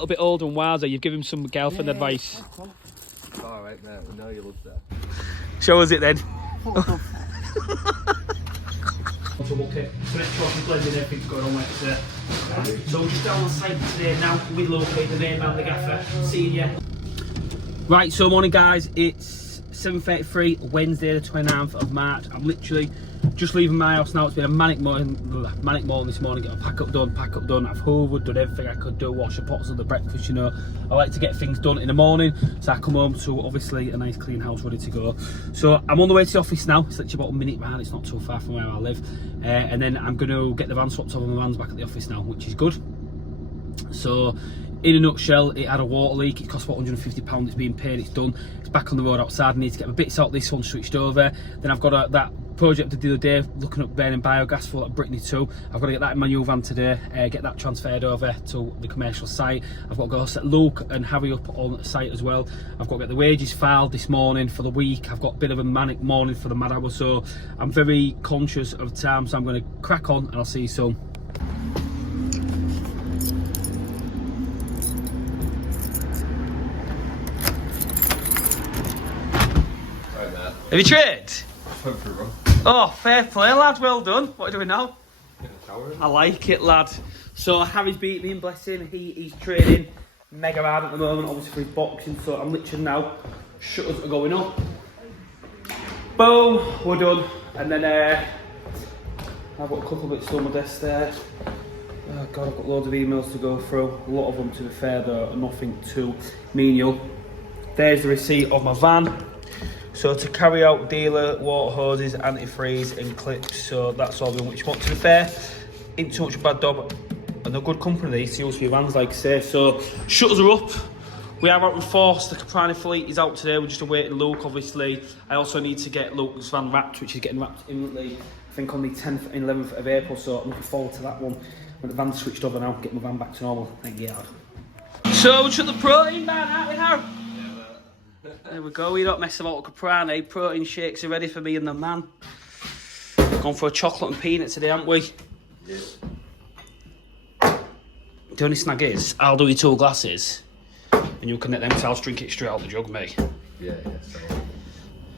A little bit older and wiser, you've given him some girlfriend advice. It's alright, mate. We know you love that. Show us it then. To look at electronic blending, everything's going on like that. So we're just down on site today now with Loki, the main man, the gaffer, seeing you. Right, so morning guys, it's 7:33, Wednesday the 29th of March. I'm literally just leaving my house now. It's been a manic morning this morning. Got a pack up done. I've hoovered, done everything I could do, wash the pots of the breakfast, you know. I like to get things done in the morning, so I come home to obviously a nice clean house ready to go. So I'm on the way to the office now. It's literally about a minute round, it's not too far from where I live. And then I'm going to get the van swapped over. My van's back at the office now, which is good. So in a nutshell, it had a water leak. It cost about £150. It's been paid, it's done. It's back on the road outside. I need to get my bits out. This one switched over. Then I've got that project to do the day, looking at burning biogas for like Brittany too. I've got to get that in my new van today, get that transferred over to the commercial site. I've got to go set Luke and Harry up on the site as well. I've got to get the wages filed this morning for the week. I've got a bit of a manic morning for the mad hour, so I'm very conscious of time, so I'm going to crack on and I'll see you soon. Right, Matt. Have you traded? Went for a run. Oh, fair play, lad. Well done. What are you doing now? In the shower. I like it, lad. So Harry's beat me, and bless him. He's training mega hard at the moment, obviously for his boxing. So I'm literally now, shutters are going up. Boom, we're done. And then I've got a couple of bits on my desk there. Oh God, I've got loads of emails to go through. A lot of them, to be fair, though, are nothing too menial. There's the receipt of my van. So to carry out dealer, water hoses, antifreeze and clips, so that's all we want. To be fair, ain't too much of a bad job, and a good company these seals for your vans, like I say. So shutters are up. We are out in force. The Caprani fleet is out today. We're just awaiting Luke, obviously. I also need to get Luke's van wrapped, which is getting wrapped imminently, I think on the 10th and 11th of April, so I'm looking forward to that one. When the van's switched over now, get my van back to normal. Thank you. So we took the protein ban out, Harry. There we go, we don't mess about with Caprani. Protein shakes are ready for me and the man. Gone for a chocolate and peanut today, haven't we? Yeah. The only snag is, I'll do your 2 glasses and you can let them, so I'll just drink it straight out the jug, mate. Yeah, so.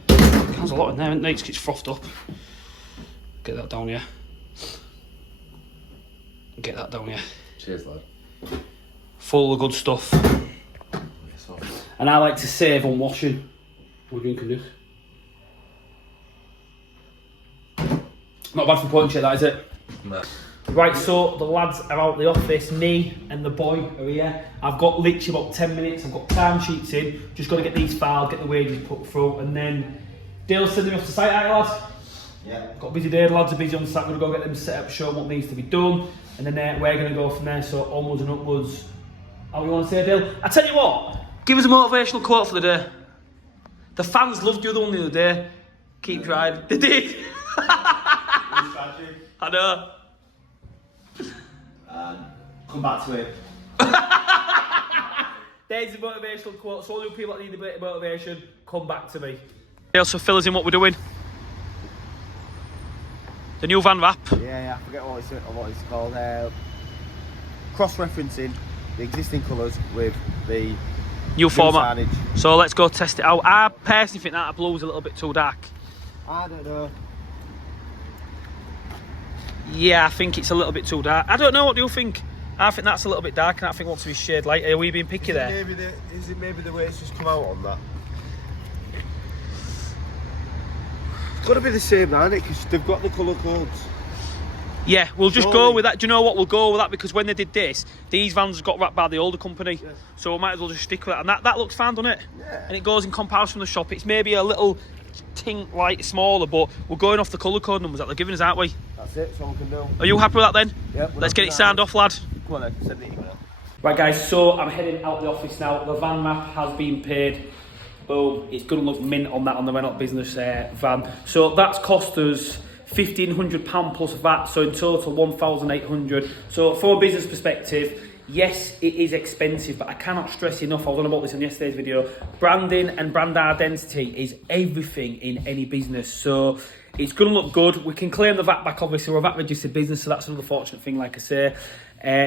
There's a lot in there, isn't there? It gets frothed up. Get that down here. Get that down here. Cheers, lad. Full of good stuff. And I like to save on washing. We're drinking this. Not bad for punch, that is it? No. Right, so the lads are out the office. Me and the boy are here. I've got literally about 10 minutes. I've got time sheets in. Just got to get these filed, get the wages put through, and then Dale's sending me off to site, aren't you, lads? Yeah. Got a busy day. The lads are busy on site. We're going to go get them set up, show them what needs to be done, and then we're going to go from there. So onwards and upwards. How do you want to say, Dale? I tell you what. Give us a motivational quote for the day. The fans loved you the one the other day. Keep trying. They did. I know. Come back to it. There's the motivational quote. So all you people that need a bit of motivation, come back to me. So fill us in what we're doing. The new van wrap. Yeah, I forget what it's called. Cross-referencing the existing colours with the New format. signage. So let's go test it out. I personally think that blue's a little bit too dark. I don't know. Yeah, I think it's a little bit too dark. I don't know, what do you think? I think that's a little bit dark and I think it wants to be shade light. Are we being picky there? Is it maybe the way it's just come out on that? It's got to be the same now, isn't it? Because they've got the colour codes. Yeah, we'll just Surely. go with that. Do you know what? We'll go with that because when they did this, these vans got wrapped by the older company. Yeah. So we might as well just stick with that. And that looks fine, doesn't it? Yeah. And it goes in comparison from the shop. It's maybe a little tink light smaller, but we're going off the colour code numbers that they're giving us, aren't we? That's it, so we can do. Are you happy with that then? Yep. Let's get it signed off, lad. Come on then, send the email. Right guys, so I'm heading out the office now. The van map has been paid. Boom, it's going to look mint on that, on the Renault Business van. So that's cost us £1,500 plus VAT, so in total 1,800. So from a business perspective, yes, it is expensive, but I cannot stress enough, I was on about this in yesterday's video, branding and brand identity is everything in any business. So it's going to look good. We can claim the VAT back, obviously. We're a VAT registered business, so that's another fortunate thing, like I say.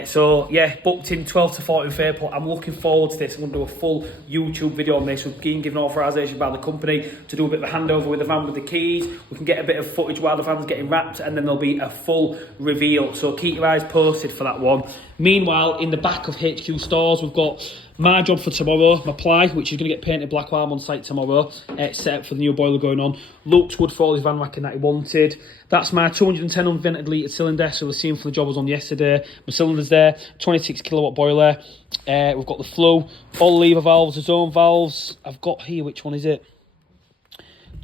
So yeah, booked in 12 to 14 Fairport. I'm looking forward to this. I'm going to do a full YouTube video on this. We've been given authorisation by the company to do a bit of a handover with the van with the keys. We can get a bit of footage while the van's getting wrapped, and then there'll be a full reveal. So keep your eyes posted for that one. Meanwhile, in the back of HQ stores, we've got my job for tomorrow, my ply, which is going to get painted black while I'm on site tomorrow, set up for the new boiler going on. Luke's wood for all his van racking that he wanted. That's my 210 unvented litre cylinder, so we're seeing for the job I was on yesterday. My cylinder's there, 26 kilowatt boiler. We've got the flow, all lever valves, the zone valves. I've got here, which one is it?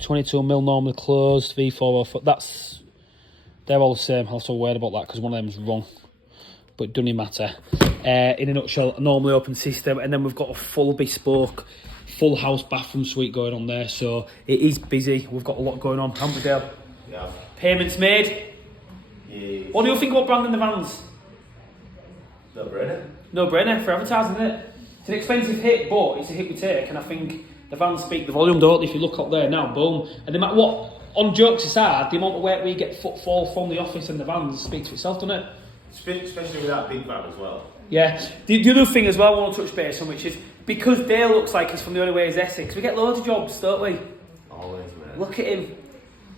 22mm normally closed, V404. They're all the same. I'm so worried about that because one of them's wrong. But it doesn't matter. In a nutshell, a normally open system, and then we've got a full bespoke, full house bathroom suite going on there. So it is busy. We've got a lot going on. Haven't we, Dale? Yeah. Payments made. Yeah. What do you think about branding the vans? No brainer. No brainer for advertising, isn't it? It's an expensive hit, but it's a hit we take, and I think the vans speak the volume, don't they? If you look up there now, boom. And no matter what, on jokes aside, the amount of work we get footfall from the office and the vans speaks for itself, doesn't it? Especially with that big van as well. Yeah. The other thing as well I want to touch base on, which is because Dale looks like he's from the only way is Essex, we get loads of jobs, don't we? Always, man. Look at him.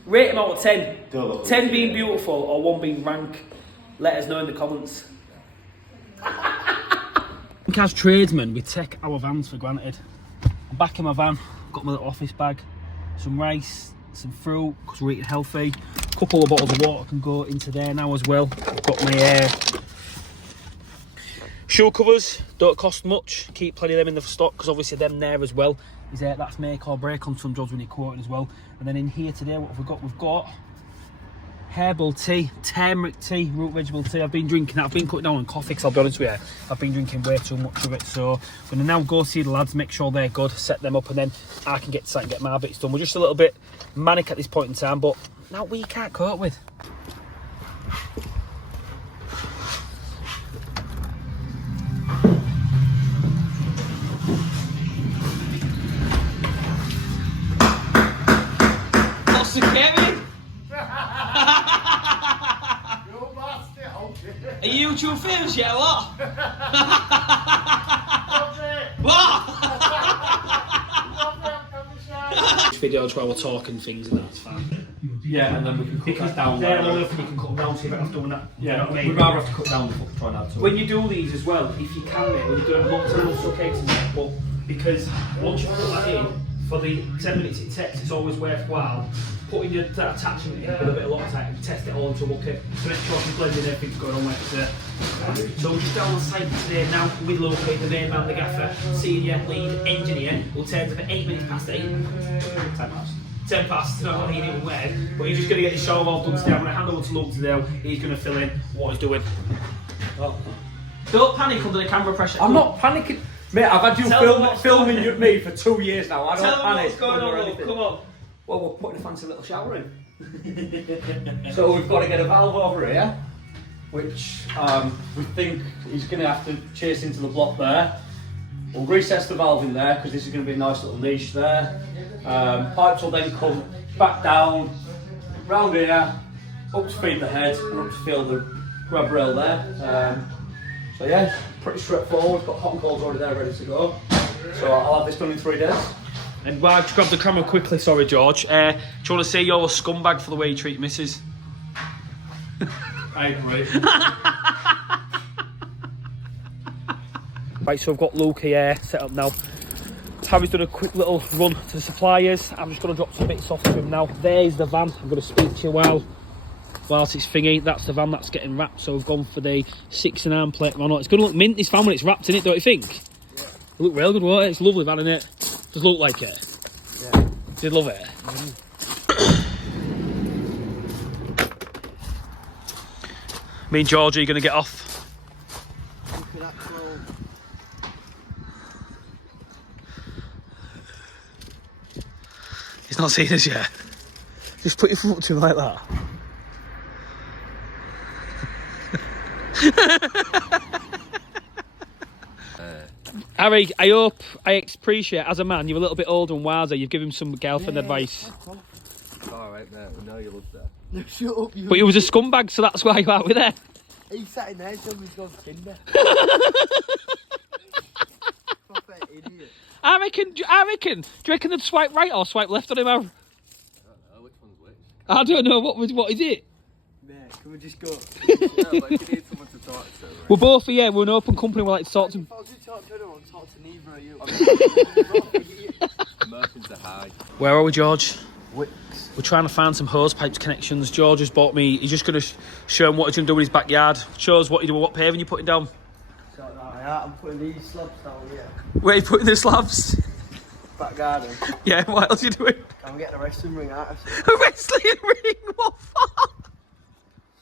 Rate him out of 10. Don't look 10 like being it. beautiful or 1 being rank. Let us know in the comments. As tradesmen, we take our vans for granted. I'm back in my van, got my little office bag, some rice, some fruit, because we're eating healthy. A couple of bottles of water can go into there now as well. I've got my shoe covers, don't cost much. Keep plenty of them in the stock, because obviously them there as well. Is that's make or break on some jobs when you're quoting as well. And then in here today, what have we got? We've got herbal tea, turmeric tea, root vegetable tea. I've been drinking that. I've been cutting down on coffee because I'll be honest with you, I've been drinking way too much of it. So I'm going to now go see the lads, make sure they're good, set them up, and then I can get to site and get my bits done. We're just a little bit manic at this point in time, but not what you can't cope with. What's the Kevin? Are you YouTube famous yet or what? What? This video is where we're talking things and that's fine. Yeah, and then we can cut that down. Yeah, I don't know if you can cut them down so you don't have to do that. Yeah, You know what I mean? we'd rather have to cut down before trying not to. When you do these as well, if you can, mate, when you do it lots of it's okay to make, but because once you put that in, for the 10 minutes it takes, it's always worthwhile putting your attachment in with a bit of Loctite and test it all into a bucket to make sure you're blending everything's going on like it's So we're just down on site today now, we locate the main man, the gaffer, senior lead engineer, who turns up at 8 minutes past 8. 10 past. 10 past, no, he didn't even wear, but he's just going to get his show all done today. I'm going to hand over to Luke today, he's going to fill in what he's doing. Oh. Don't panic under the camera pressure. I'm not panicking. Mate, I've had you filming me for 2 years now. I don't Tell him panic. what's going on, Luke, anything. come on. Well, we're putting a fancy little shower in. So we've got to get a valve over here, which we think he's going to have to chase into the block there. We'll recess the valve in there because this is going to be a nice little niche there. Pipes will then come back down, round here, up to feed the head and up to fill the grab rail there. So yeah, pretty straightforward. We've got hot and cold already there ready to go. So I'll have this done in 3 days. And while I just grab the camera quickly, sorry George, do you want to say you're a scumbag for the way you treat missus? I agree. Right, so I've got Luke here set up now. Harry's done a quick little run to the suppliers. I'm just going to drop some bits off to him now. There's the van. I'm going to speak to you whilst it's thingy. That's the van that's getting wrapped. So we've gone for the 6 and arm plate. Well, it's going to look mint, this van, when it's wrapped in it, don't you think? Yeah. It look real good, won't it? It's a lovely van, isn't it? Does look like it? Yeah. Did love it? Me and George, are you going to get off? He's not seen us yet. Just put your foot up to him like that. Harry, I hope, I appreciate, as a man, you're a little bit older and wiser, you've given him some girlfriend advice. Alright, mate, we know you love that. Shut up, you. But he was a scumbag, so that's why you out with her. He sat in there, somebody's gone Tinder. Proper idiot. I reckon. Do you reckon they'd swipe right or swipe left on him? I don't know which one's which. I don't know. What is it? Mate, can we just go? No, like, you need someone to talk to. Right? We're both here. We're an open company. We like to talk to them. If I was to talk to anyone, talk to neither of you. Merchants are high. Where are we, George? Wicks. We're trying to find some hose pipes connections. George has bought me. He's just going to show him what he's going to do in his backyard. Show us what you do. What paving you putting down? So, I'm putting these slabs down here. Where are you putting the slabs? Back garden. Yeah. What else are you doing? I'm getting a wrestling ring out of it. A wrestling ring. What for?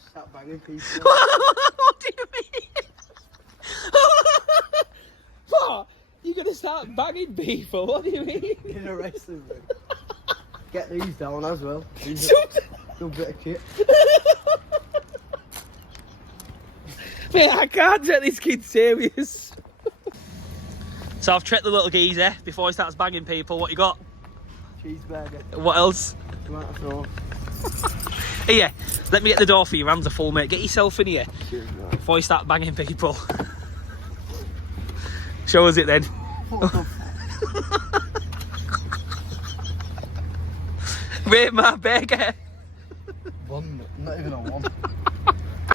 Start banging people. What do you mean? What? You're going to start banging people? What do you mean? In a wrestling ring. Get these down as well. These are a bit of kit. Mate, I can't take this kid serious. So I've tricked the little geezer before he starts banging people. What you got? Cheeseburger. What else? Tomato sauce. Here, let me get the door for you. Your hands are full, mate. Get yourself in here Cheers, mate. before you start banging people. Show us it then. Rate my burger. One, not even a one.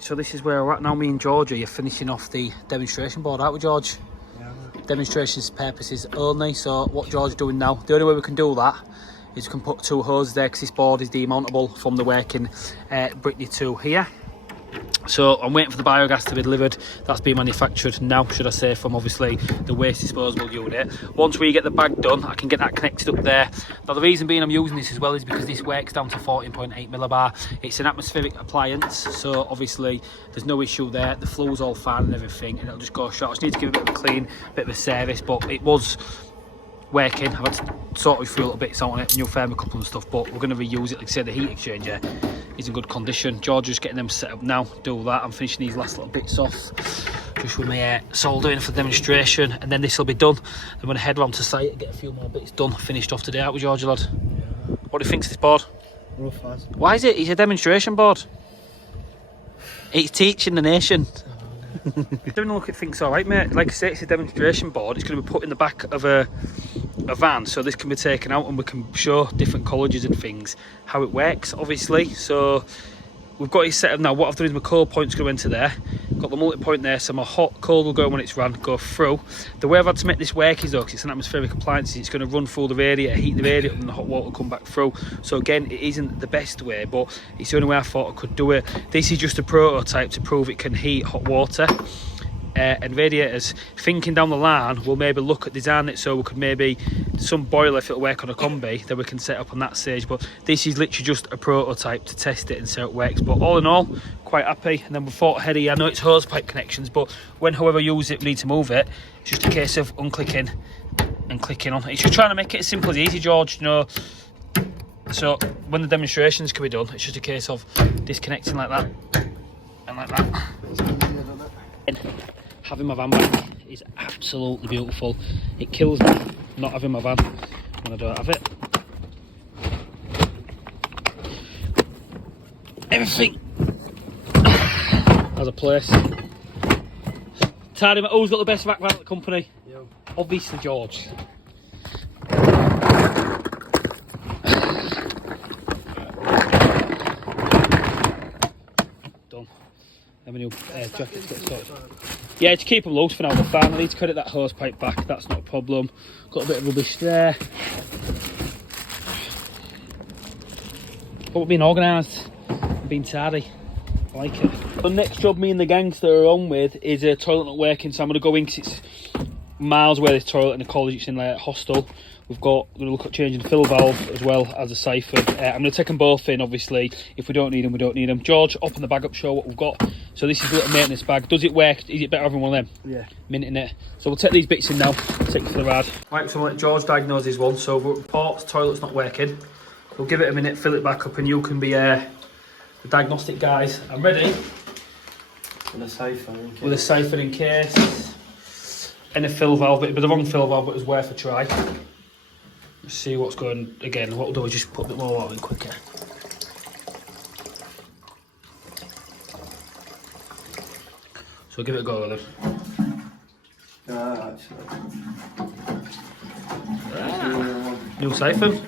So this is where we're at now. Me and George are finishing off the demonstration board, aren't we, George? Yeah. Demonstrations purposes only. So what George is doing now, the only way we can do that is we can put two hoses there because this board is demountable from the working Brittany to here. So I'm waiting for the biogas to be delivered. That's being manufactured now, should I say, from obviously the waste disposable unit. Once we get the bag done, I can get that connected up there. Now the reason being I'm using this as well is because this works down to 14.8 millibar. It's an atmospheric appliance, so obviously there's no issue there. The flow's all fine and everything, and it'll just go short. I just need to give it a bit of a clean, bit of a service, but it was working. I've had to sort of through little bits on it, new thermocouple and stuff, but we're going to reuse it. Like I said, the heat exchanger is in good condition. George is getting them set up now. Do that. I'm finishing these last little bits off just with my soldering for the demonstration, and then this will be done. I'm going to head round to site and get a few more bits done, finished off today. Out with George, lad. What do you think of this board? Rough as. Why is it? It's a demonstration board. It's teaching the nation. Having a look at things, all right, mate. Like I say, it's a demonstration board. It's going to be put in the back of a van, so this can be taken out and we can show different colleges and things how it works, obviously. So we've got it set up now. What I've done is my cold point's going to enter there. Got the multi-point there, so my hot, cold will go when it's run, go through. The way I've had to make this work is though, because it's an atmospheric appliance, it's going to run through the radiator, heat the radiator, and the hot water will come back through. So again, it isn't the best way, but it's the only way I thought I could do it. This is just a prototype to prove it can heat hot water. And radiators, thinking down the line, we'll maybe look at designing it so we could maybe some boiler if it'll work on a combi that we can set up on that stage. But this is literally just a prototype to test it and see how it works. But all in all, quite happy. And then we thought ahead here, I know it's hose pipe connections, but when whoever uses it, we need to move it. It's just a case of unclicking and clicking on. It's just trying to make it as simple as easy, George, you know. So when the demonstrations can be done, it's just a case of disconnecting like that and like that. Having my van back is absolutely beautiful. It kills me not having my van when I don't have it. Everything has a place. Tidy, who's got the best back van at the company? Yo. Obviously George. Done. How many jackets got sorted? Yeah, to keep them loose for now, we're fine. I need to credit that hose pipe back, that's not a problem. Got a bit of rubbish there. But we're being organised and being tidy. I like it. The next job me and the gangster are on with is a toilet not working, so I'm going to go in because it's miles away, this toilet in the college, it's in like a hostel. We're going to look at changing the fill valve as well as a siphon. I'm going to take them both in, obviously. If we don't need them, we don't need them. George, open the bag up, show what we've got. So this is a little maintenance bag. Does it work? Is it better having one of them? Yeah. Minting it. So we'll take these bits in now, take it for the ride. Right, so I'll let George diagnose his one. So reports, toilet's not working. We'll give it a minute, fill it back up, and you can be the diagnostic guys. I'm ready. With a siphon in case. With a siphon in case. And a fill valve, but the wrong fill valve, but it was worth a try. Let's see what's going again. What we'll do is just put a bit more water in quicker. So give it a go then. New siphon.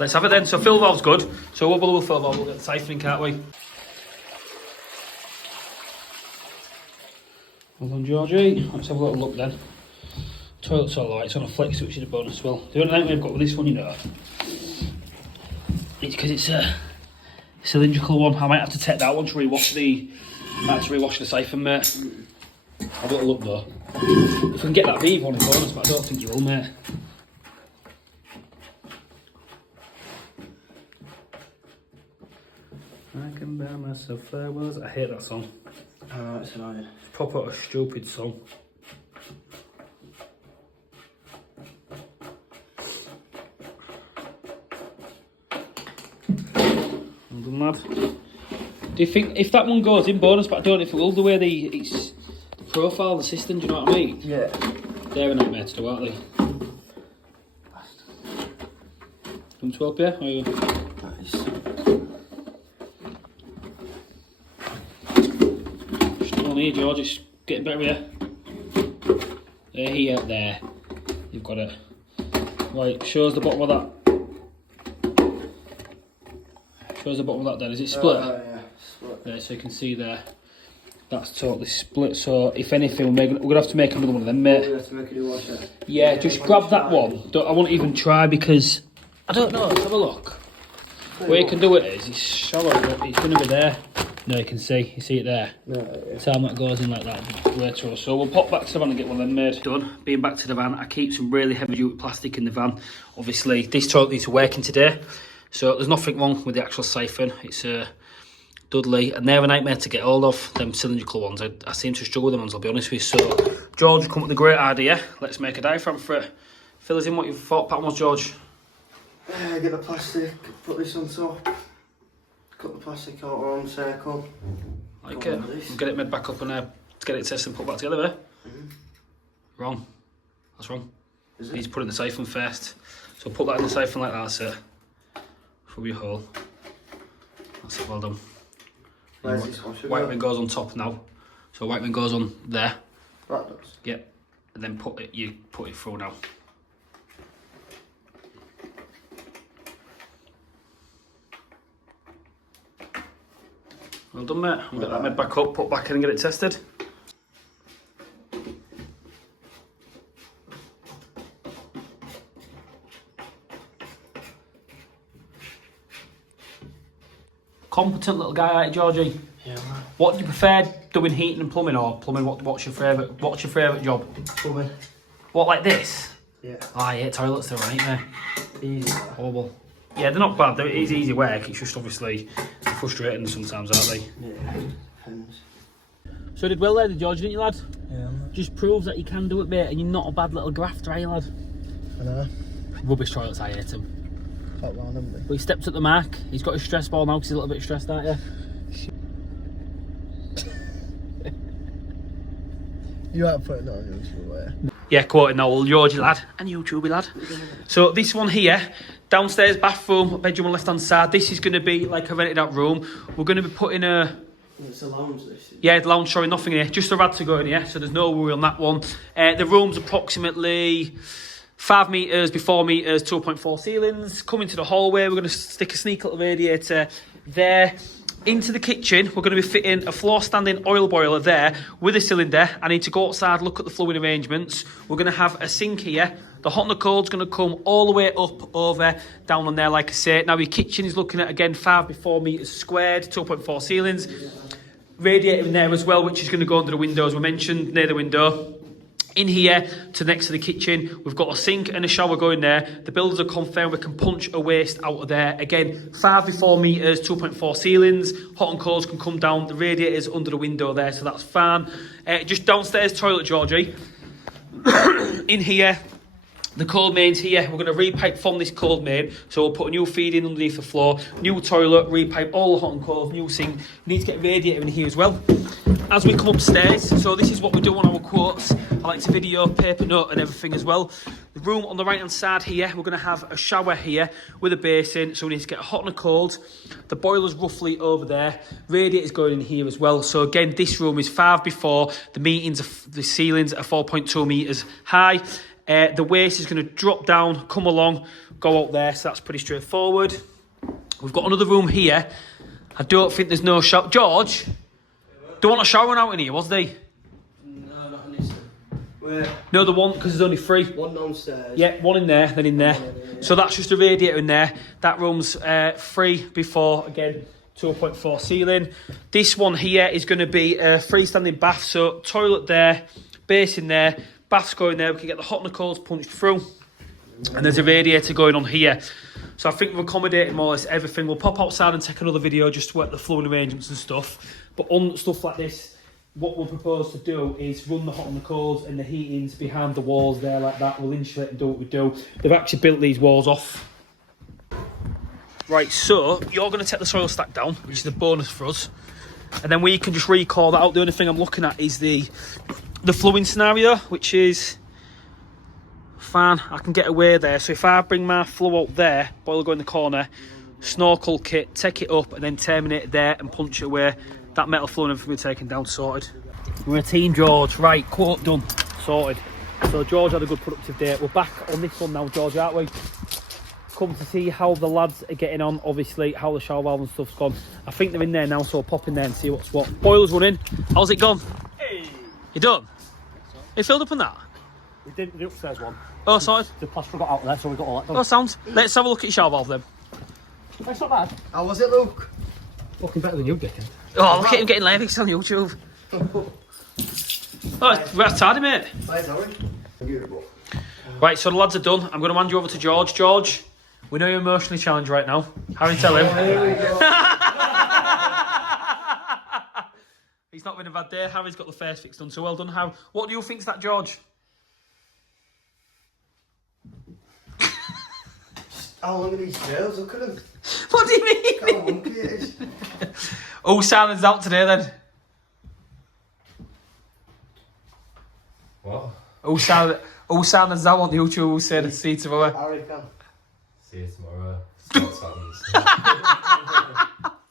Let's have it then. So fill valve's good. So what will fill valve? We'll get the siphoning, can't we? Well done, Georgie. Let's have a little look then. Toilet's alright, it's on a flex, which is a bonus as well. The only nightmare I've got with this one, you know, it's because it's a cylindrical one. I might have to take that one to rewash the siphon, mate. Have a little look though. If we can get that Vive one in bonus, but I don't think you will, mate. I can buy myself flowers. I hate that song. It's annoying. It's proper a stupid song. Well done, lad. Do you think if that one goes in bonus, but I don't know if it will, the way it's the profile of the system, do you know what I mean? Yeah. They're a nightmare to do, aren't they? Come to help you? Or you... Nice. Still on here, George, it's getting better here. There. You've got it. Right, shows the bottom of that. Shows the bottom of that then. Is it split? Yeah, split. There, so you can see there. That's totally split, so if anything, we're going to have to make another one of them, mate. We have to make a new washer. Yeah, just grab that one. I won't even try because, I don't know, let's have a look. Where you can do it is, it's shallow, but it's going to be there. No, you can see, it there. Yeah. Time that goes in like that, way through. So we'll pop back to the van and get one of them made. Done. Being back to the van, I keep some really heavy duty plastic in the van. Obviously, this toilet needs working today, so there's nothing wrong with the actual siphon. It's Dudley, and they're a nightmare to get hold of, them cylindrical ones. I seem to struggle with them ones, I'll be honest with you. So George come up with a great idea. Let's make a diaphragm for it. Fill us in what your thought pattern was, George. Get the plastic, put this on top, cut the plastic out around circle. Like it. And get it made back up and get it tested and put back together, Wrong. That's wrong. Is You it? need to put it in the siphon first. So put that in the siphon like that, that's it. Through your hole. That's it, well done. Where's this washer? White one goes on top now. So white one goes on there. That does. Yep. And then you put it through now. Well done, mate. We'll get that made back up, put back in and get it tested. Competent little guy, right, Georgie? Yeah, man. What do you prefer doing, heating and plumbing, or plumbing? What's your favourite? What's your favourite job? Plumbing. What, like this? Yeah. Oh, I hate toilets, they're right there. Easy. Horrible. Yeah, they're not bad. It is easy work. It's just obviously frustrating sometimes, aren't they? Yeah. Depends. So did well there, did George, didn't you, lad? Yeah, man. Just proves that you can do it, mate, and you're not a bad little grafter, are you, lad? I know. Rubbish toilets, I hate them. Quite well, haven't they? But he stepped at the mark. He's got his stress ball now because he's a little bit stressed, aren't you? You ain't putting that on YouTube, are you? Yeah, quoting now, old Georgie lad and YouTubey lad. So this one here, downstairs bathroom, bedroom on left hand side. This is going to be like a rented out room. We're going to be putting a... It's a lounge, this. Yeah, the lounge, sorry, nothing in here. Just a rad to go in here, so there's no worry on that one. The room's approximately 5 metres by 4 metres, 2.4 ceilings. Coming to the hallway, we're going to stick a sneak little radiator there. Into the kitchen, we're going to be fitting a floor standing oil boiler there with a cylinder. I need to go outside, look at the flowing arrangements. We're going to have a sink here. The hot and the cold's going to come all the way up, over, down on there, like I say. Now your kitchen is looking at, again, 5 by 4 metres squared, 2.4 ceilings. Radiator in there as well, which is going to go under the window, as we mentioned, near the window. In here, to next to the kitchen, we've got a sink and a shower going there. The builders are confirmed we can punch a waste out of there. Again, 5 by 4 metres, 2.4 ceilings. Hot and cold can come down. The radiator's under the window there, so that's fine. Just downstairs toilet, Georgie. In here, the cold mains here. We're going to repipe from this cold main. So we'll put a new feed in underneath the floor, new toilet, repipe all the hot and cold, new sink. Need to get a radiator in here as well. As we come upstairs, so this is what we do on our quotes. I like to video, paper note and everything as well. The room on the right hand side here, we're going to have a shower here with a basin. So we need to get a hot and a cold. The boiler's roughly over there. Radiator's going in here as well. So again, this room is 5 before. The ceilings are 4.2 metres high. The waste is going to drop down, come along, go out there. So that's pretty straightforward. We've got another room here. I don't think there's no shower. George, do you want a shower out in here, was they? No, not in this one. Where? No, the one, because there's only 3. One downstairs. Yeah, one in there, then in there. So that's just a radiator in there. That room's 3 before, again, 2.4 ceiling. This one here is going to be a freestanding bath. So toilet there, basin there, bath's going there. We can get the hot and the cold punched through. And there's a radiator going on here. So I think we've accommodated more or less everything. We'll pop outside and take another video just to work the flooring arrangements and stuff. But on stuff like this, what we'll propose to do is run the hot and the cold and the heatings behind the walls there like that. We'll insulate and do what we do. They've actually built these walls off. Right, so you're going to take the soil stack down, which is a bonus for us. And then we can just recall that out. The only thing I'm looking at is the flowing scenario, which is fine. I can get away there. So if I bring my flow out there, boiler go in the corner, snorkel kit, take it up and then terminate it there and punch it away. That metal flow and everything we're taking down, sorted. We're a team, George. Right, quote done, sorted. So George had a good productive day. We're back on this one now, George, aren't we? Come to see how the lads are getting on, obviously, how the shower valve and stuff's gone. I think they're in there now, so we'll pop in there and see what's what. Boiler's running. How's it gone? Hey! You done? You filled up on that? We did the upstairs one. Oh, sorted. The plaster got out there, so we got all that done. Oh, sounds. Let's have a look at your shower valve then. It's not bad. How was it, Luke? Fucking better than you, dickhead. Oh, look at him getting lyrics on YouTube. Oh, we're tidy, mate. Where's Owen? Right, so the lads are done. I'm going to hand you over to George. George, we know you're emotionally challenged right now. How do you tell him? He's not been a bad day. Harry's got the face fix done, so well done, Harry. What do you think's that, George? How long are these trails? Look at them. What do you mean? Look how monkey it is. Oh, Simon's out today then. What? Oh, Simon's out on YouTube. We'll say to see you tomorrow. I reckon. See you tomorrow. Sports fans.